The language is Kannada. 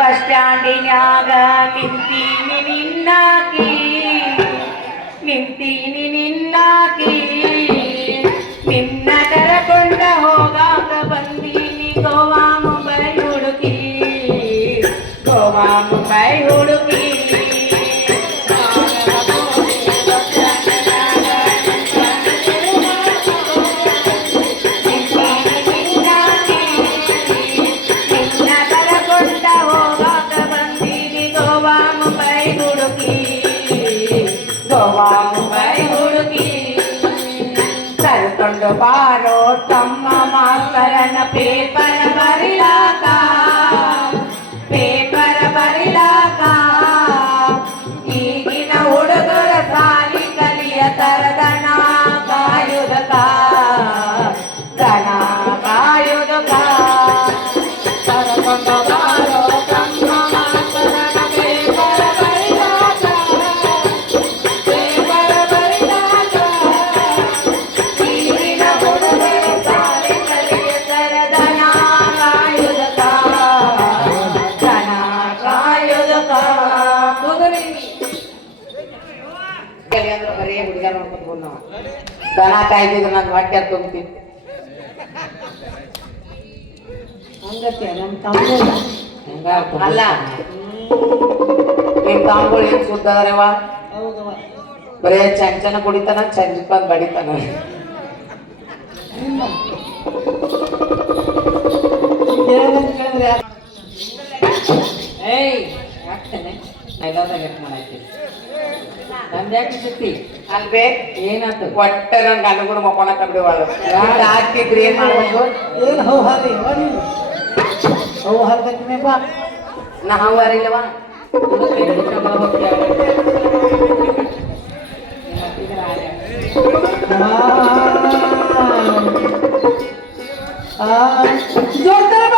ಬಸ್ ಸ್ಟ್ಯಾಂಡಿನ್ಯಾಗ ನಿಂತೀನಿ ನಿನ್ನಾಕಿ ನಿನ್ನ ಕರಕೊಂಡ ಹೋಗಾಕ ಬಂದೀನಿ ಗೋವಾ ಮುಂಬೈ ಹುಡುಕಿ ಕರ್ಕೊಂಡು ಬಾರೋ ತಮ್ಮ ಮಾಸ್ತರನ ಪೇಪರ್ ಬರಿಲಾಕ ಈಗಿನ ಹುಡುಗರ ಸಾಲಿ ಕಲಿಯ ತರದನ ಕಾಯುದಕ ಕರ್ಕೊಂಡು ಬಾರೋ ತಮ್ಮ ಮಾಸ್ತರನ ಪೇಪರ್ ಬರಿಲಾಕ ಈಗಿನ ಹುಡುಗರ ಸಾಲಿ ಕಲಿಯ ತರದನ ಕಾಯುದಕ ಬರೀ ಹುಡುಗ ನೋಡ್ಕೊಂಡು ನಾವು ದನ ಕಾಯ್ದಿದ್ರೆ ನನ್ನ ಹೊಟ್ಟೆ ತುಂಬ್ತಿತ್ತು ಹಂಗತ್ತೆ ನಮ್ಮ ತಮ್ಮ ಅಲ್ಲ ನಿಮ್ಮ ತಾಂಬೂಳು ಏನ್ ಸುದ್ದವ್ರವ ಬರೇ ಚಂಚನ ಕುಡಿತಾನ ಚಂಚನ್ ಬಡಿತಾನ ಏಯ್ ಯಾಕ್ತಾನೆ ಐದಾದಾಗ ಎಷ್ಟು ಮಾಡಾಯ್ತಿ ನಂದ್ಯಾಕೆ ಸಿಕ್ತಿ ಅಲ್ವೇ ಏನಾಯ್ತು ಒಟ್ಟ ನನ್ ಗಂಡ ಕೂಡ ಮಕ್ಕೊಳಕ ಬಿಡುವಳು ಹಾಕಿದ್ರಿ ಏನ್ ಮಾಡ್ಬೇಕು ಏನು ಹೌಹಾರಿ ಹೌಹಾರ್ದಕ್ಕೆ ಬಾ ನಾ ಹೌಹಾರಿಲ್ಲವ ಜೋರ್ದಾರ